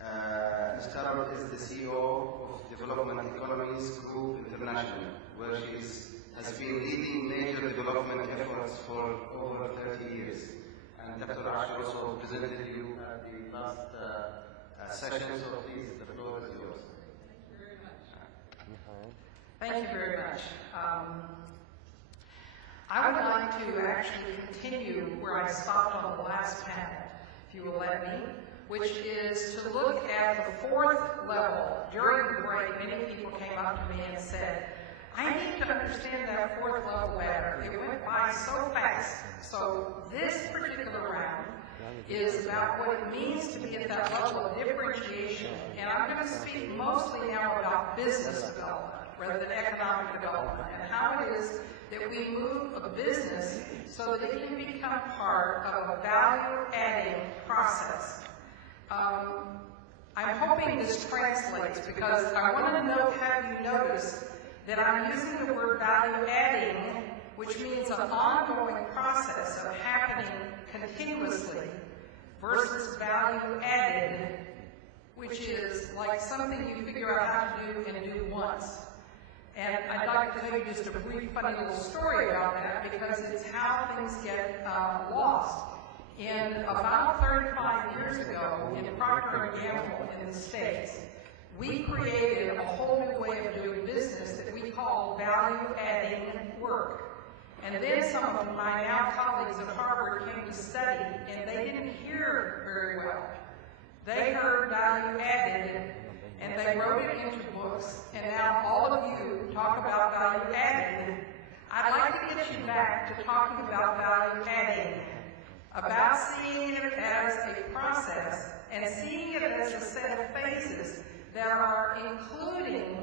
Sanford is the CEO of Development Economies Group International, where she has been leading major development efforts for over 30 years. And Dr. Asher also presented you at the last session, so please, the floor is yours. Thank you very much. I would like to actually continue where I stopped on the last panel, if you will let me, which is to look at the fourth level. During the break, many people came up to me and said, I need to understand that fourth level better. It went by so fast. So this particular round is about what it means to be at that level of differentiation. And I'm going to speak mostly now about business development rather than economic development, and how it is that we move a business so that it can become part of a value-adding process. I'm hoping this translates, because I want to have you notice that I'm using the word value-adding, which means an ongoing process of happening continuously, versus value-added, which is like something you figure out how to do and do once. And I'd like to tell you just a brief, funny little story about that, because it's how things get lost. About 35 years ago, in Procter & Gamble in the States, we created a whole new way of doing business that we call value-adding work. And then some of my now colleagues at Harvard came to study, and they didn't hear very well. They heard value-added, and they wrote it into books, and now all of you talk about value-added. I'd like to get you back to talking about value-adding, about seeing it as a process, and seeing it as a set of phases that are including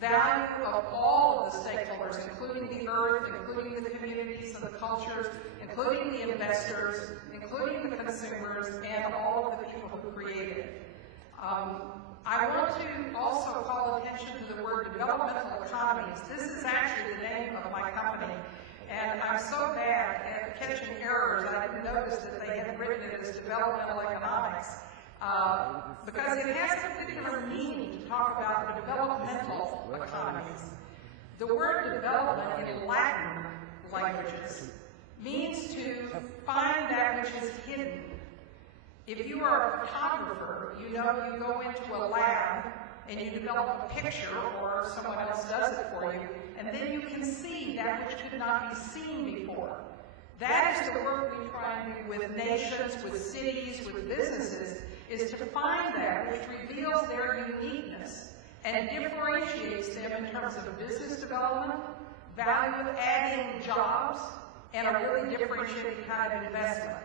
value of all of the stakeholders, including the earth, including the communities and the cultures, including the investors, including the consumers, and all of the people who created it. I want to also call attention to the word developmental economies. This is actually the name of my company, and I'm so bad at catching errors, I didn't notice that they had written it as developmental economics, because it has a particular meaning to talk about the developmental economies. The word development in Latin languages means to find that which is hidden. If you are a photographer, you know you go into a lab and you develop a picture, or someone else does it for you, and then you can see that which could not be seen before. That is the work we try and do with nations, with cities, with businesses, is to find that which reveals their uniqueness and differentiates them in terms of business development, value-adding jobs, and a really differentiated kind of investment.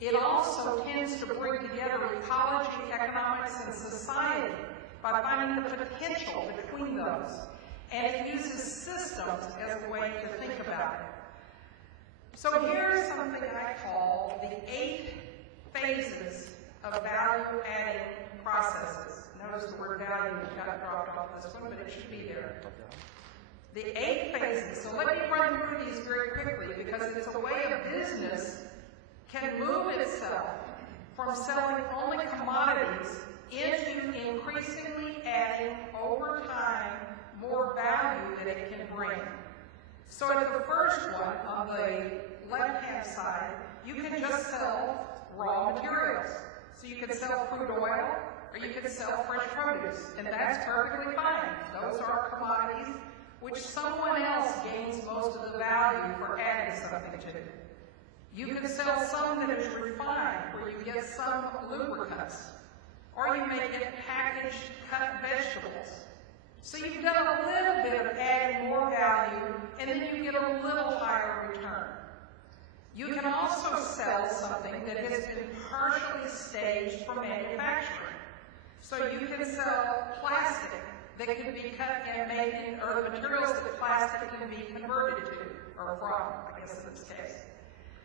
It also tends to bring together ecology, economics, and society by finding the potential between those. And it uses systems as a way to think about it. So here's something I call the 8 phases of value-adding processes. Notice the word value got dropped off this one, but it should be there. The 8 phases. So let me run through these very quickly, because it's a way a business can move itself from selling only commodities into increasingly adding, over time, more value that it can bring. So at the first one, on the left-hand side, you can just sell raw materials. So you can sell crude oil, or you can sell fresh produce, and that's perfectly fine. Those are commodities which someone else gains most of the value for adding something to. You can sell some that is refined, where you get some lubricants, or you may get packaged cut vegetables. So you've done a little bit of adding more value, and then you get a little higher return. You can also sell something that has been partially staged for manufacturing. So you can sell plastic that can be cut and made in, or the materials that plastic can be converted to, or from, I guess in this case.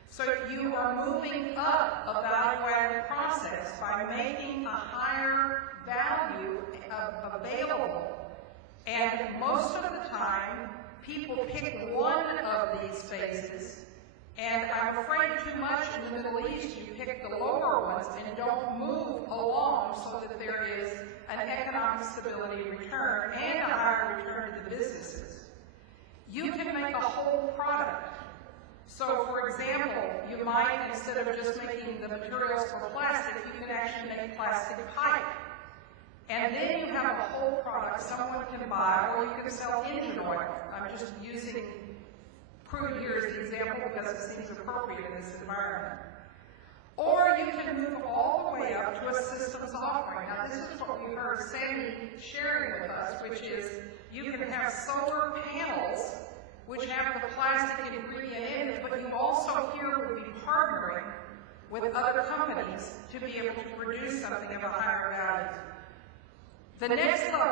So you are moving up a value-added process by making a higher value available. And most of the time, people pick one of these phases, and I'm afraid too much in the Middle East, you pick the lower ones and don't move along so that they're an economic stability return and a higher return to the businesses. You can make a whole product. So, for example, you might, instead of just making the materials for plastic, you can actually make plastic pipe. And then you have a whole product someone can buy, or you can sell engine oil. I'm just using crude here as the example because it seems appropriate in this environment. Or you can move all the way up to a systems offering. Now, this is what we heard Sandy sharing with us, which is you can have solar panels which have the plastic ingredient in it, but you also here would be partnering with other companies to be able to produce something of a higher value. The next level